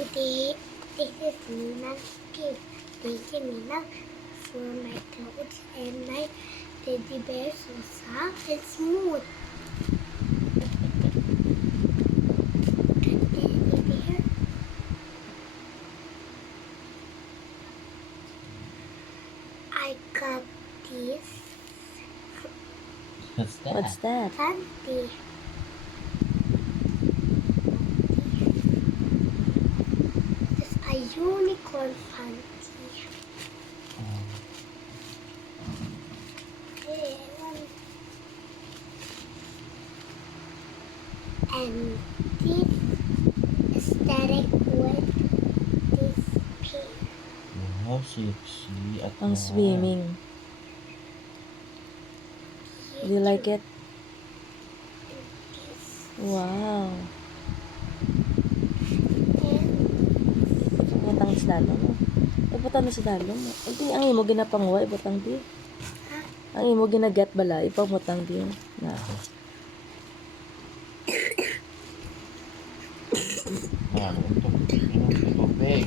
Today, this is Nina's gift. Thank you, Nina, for my clothes and my teddy bear so soft and smooth. The teddy bear. I got this What's that? What's that? panty. This is a unicorn panty. And this aesthetic with this pair. Wow, sexy at Ang swimming. Do you like it? This. Wow. And Ibutang sa dalo mo. Ibutang na sa dalo mo. Hindi, ang imo ginapangwa, ibutang di. Ang imo ginagat bala, ipamutang di. Na. Tubig.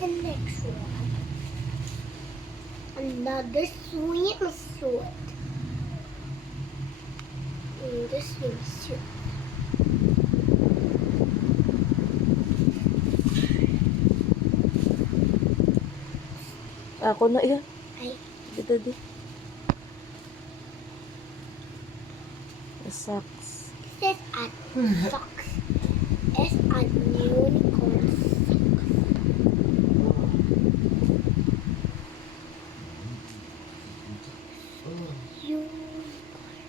the next one. Another swimsuit. The swimsuit. Ako na yan. Ay, Dito di. Socks. this is a socks. It's a unicorn socks. Unicorn.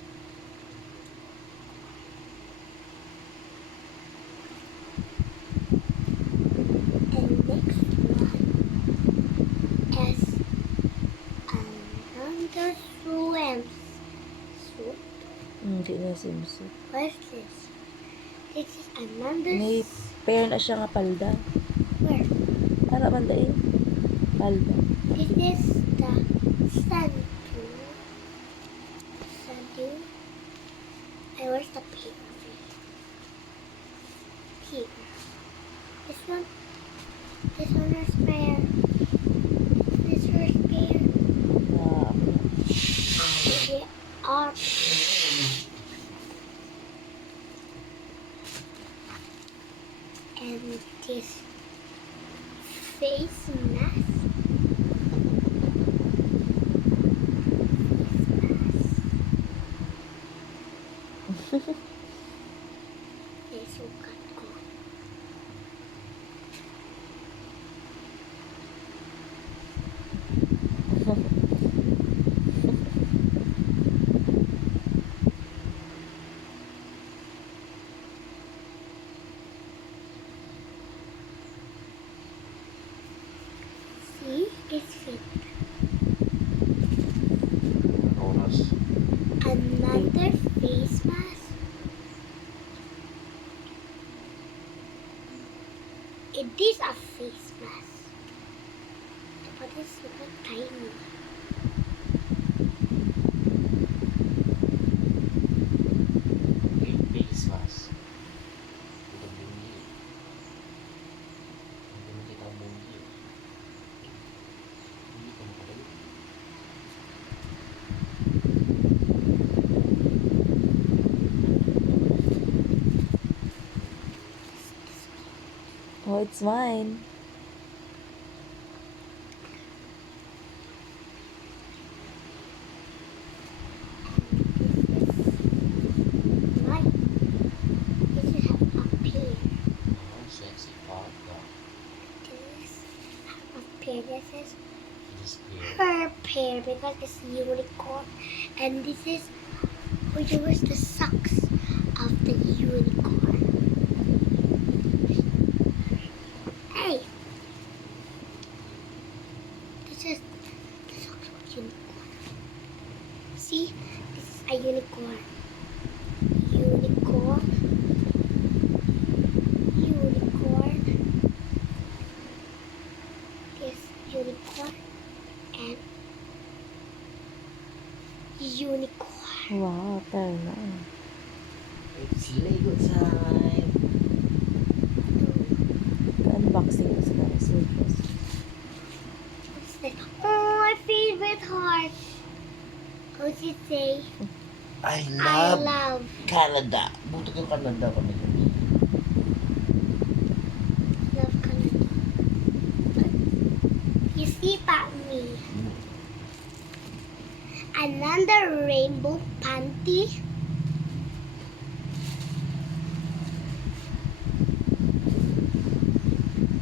And next one is another swimsuit. Hindi na swimsuit. What's this? This is another May pair na siya nga palda. where? Para banda eh. Palda. This is the sandu. Sandu. I where's the pig? Pig. This one. This one is spare. This one is spare. Wow. They are. And this face mask. Sukat ko. See, it's fit. Oras. Another face mask. It is a face mask. But it's super tiny. Face mask. Ito bunyi. Hindi mo kita ang bunyi. Hindi ko makabalik. Oh, it's mine. Mine. This is a pair. Wow, sexy pata. This a pair. This is This pair. her pair because it's unicorn. And this is where's the socks of the unicorn. Hey! This is the socks of unicorn. See? This is a unicorn. Unicorn. Unicorn. This unicorn. And unicorn. Wow, tayo na. It's Lego time. Sing sa Christmas. What's this? Oh, my favorite heart. What's it say? I I love love. Canada. Buto ko Canada kami. Love Canada. You see that me? Another rainbow panty.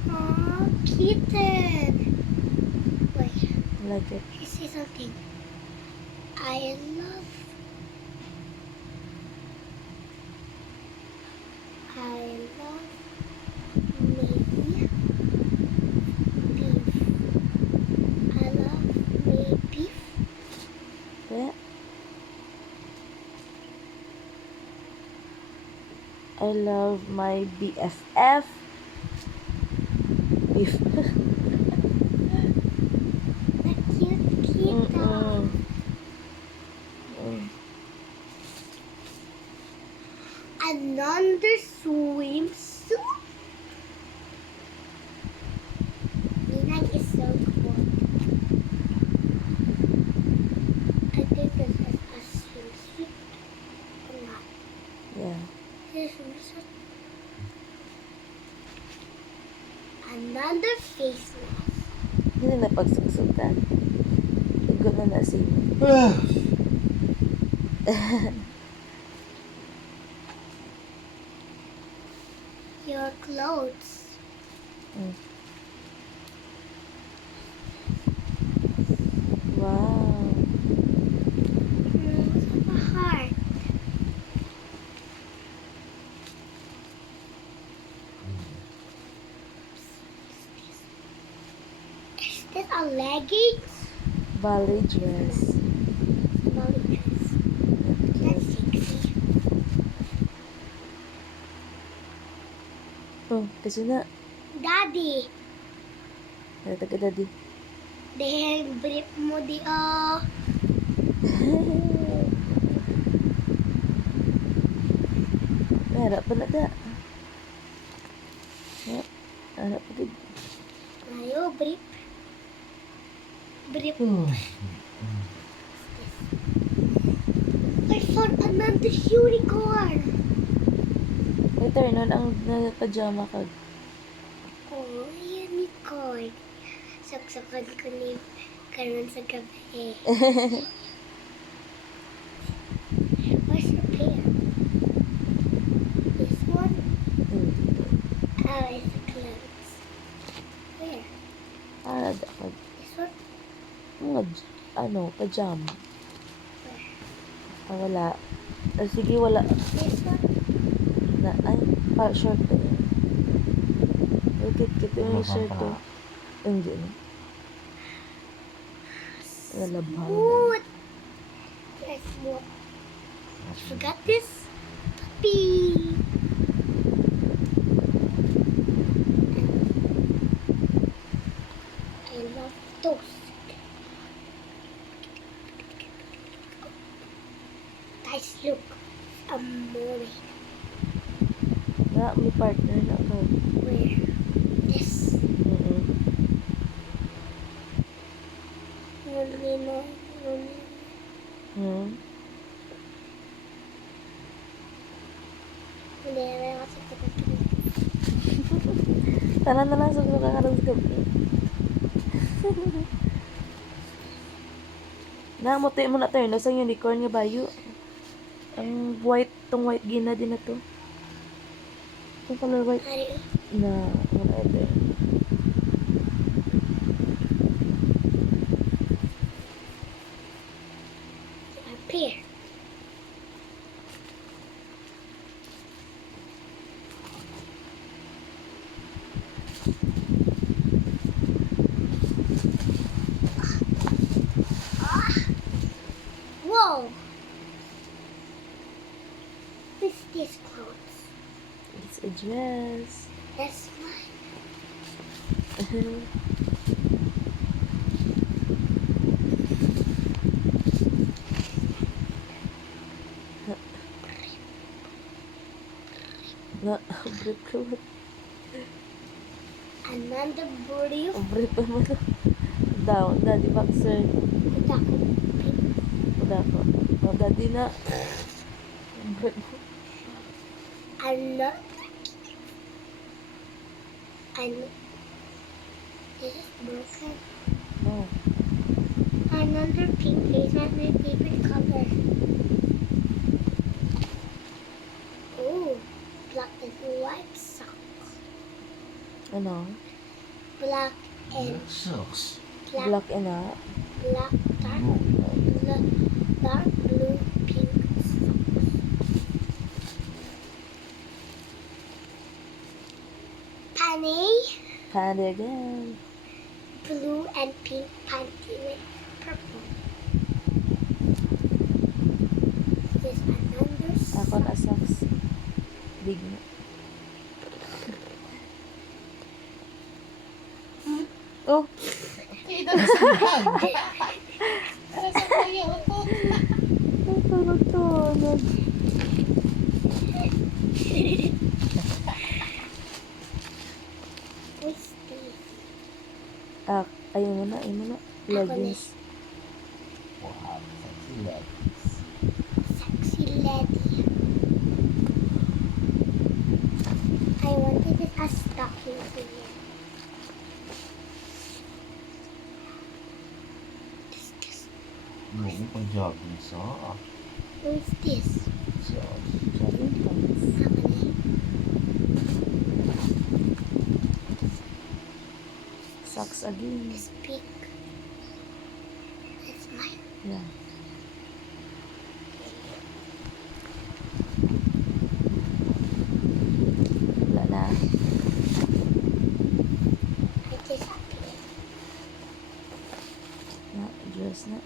Oh, kitten. Wait, Like it. you see something? I love. I love maybe beef. I love maybe beef. Yeah. I love my BFF. Beef. The cute kitten. Another swimsuit. Ninang is so cool. I think this is a swimsuit or not. Yeah. This is a swimsuit. Another face mask. Hindi na pagsugsugan. Igot na na sino. Your clothes. Wow. Rose of a heart. Is this a leggings? Ballet dress. Molly dress. That's sexy. Oh, kasi na. Daddy, Ay, taga daddy. dahil brief mo di oh. Harap pa na da. Harap pa din. Ayo, brief. Brief. I found another unicorn. Ay, turn on ang pajama ka. Oh, unicorn. Saksakan ko ni karon sa gabi. Where's your pair? This one? Oh, it's the clothes. Where? Para da ka. This one? Mga, pajama. Where? Ah, wala. Ah, sige, wala. This one? Para short to yun. Wait, yung shirt to. Hindi na. Nalabhan. Smooth. Yes, smooth. I forgot this puppy. I love those. Guys, look. A mermaid. Na, may partner na ka. Where? This. No. Hindi, may kasi Tara na lang sa kakarang sa gabi. Namuti mo na tayo. Nasa unicorn nga bayo. Ang white, tong white gina din na to. Itong color white. Hari. Na, wala ito. Up here. Whoa! What's this clothes? It's a dress. That's mine. Na, break ko. Another brief. Brief pa mo to. Down, daddy boxer. Dako pink. Uda ko. O, daddy na. Brief. Another. This is broken. Oh. Another pink is not my favorite color. Oh, black and white socks. Ano? Black and Sucks. black, Black and a. black, dark blue, pink socks. Panty, Candy again. blue and pink panty with purple. This another Ako na socks. Big na. Oh! Kita na sa bag. Para sa kaya ako. Tunog-tunog. What's this? Ah, ayun mo na, ayun mo na. Leggings. Wow, sexy legs. Sexy lady. I wanted it as stocking for you. This. Yung pang jogging sa. What's this? Jogging pants. Happening. Socks again. This pink. That's mine. Yeah. Wala na. I just happy. Na, dress na.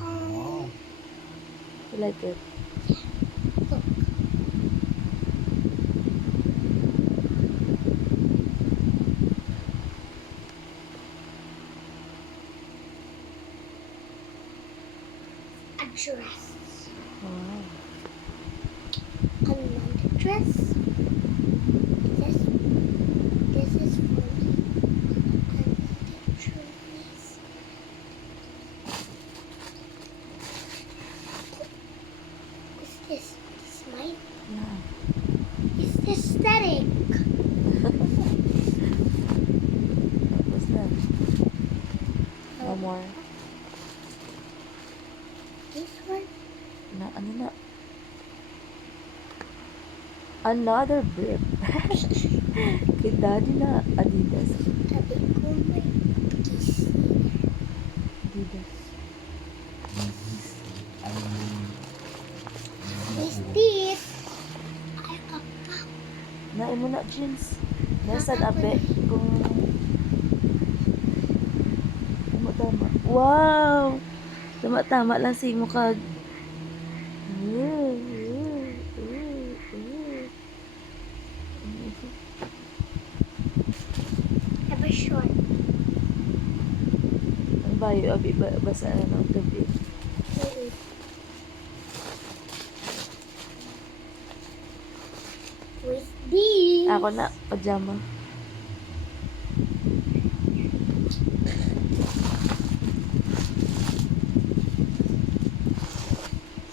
Wow. You like it? Look. A dress. Wow. Another dress. This is for me. Another dress. What's this? This is mine. Yeah. It's aesthetic. Tapos na. No more. This one. Na, ano na? Another brief. Kay daddy na Adidas. Sabi ko may kiss. Adidas. What's this? I got that. Nain mo na jeans. Nasaan abe? Kung... Tama-tama. Wow! Tama-tama lang si mo kag... Ever short. Ang bayo, abi, basa na ng gabi. What's this? Ako na, pajama.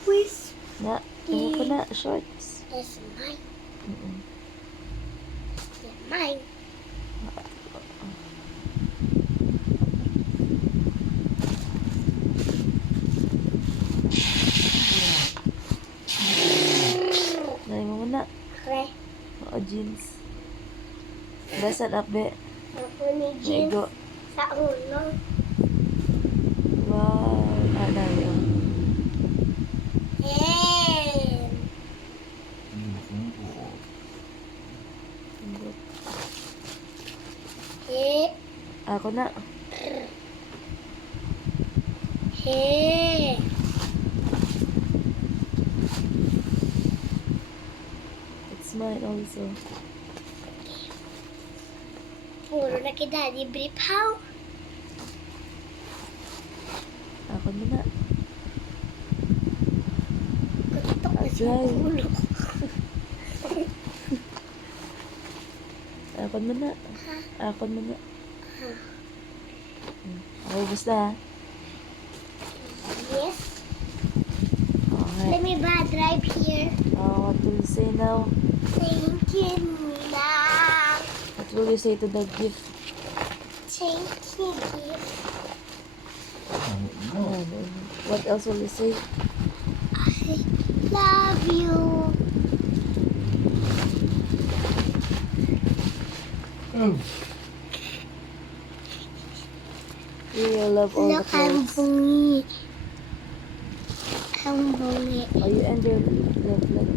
What's Na, ano ko na, shorts. this? Mine. Mm-mm. This mine. Nain mo muna. Okay. Oo, jeans. Basa na, be. Ako ni jeans Maigo. sa ulo. Wow. Ah, namin, oh. And hey, Ako na. hey. It's mine also. Puro na kay Daddy brief how? Ako na. Gusto ko sa Agay. ulo. Ako Akon mo na. Akon mo na. Okay, basta ha. Yes. Okay. Let me drive here. Oh, what will you say now? Thank you, Nina. What will you say to the gift? Thank you, gift. Ano? What else will you say? I love you. You will love all Look, the I'm clothes. bungy. I'm bungy. Oh, you end your love like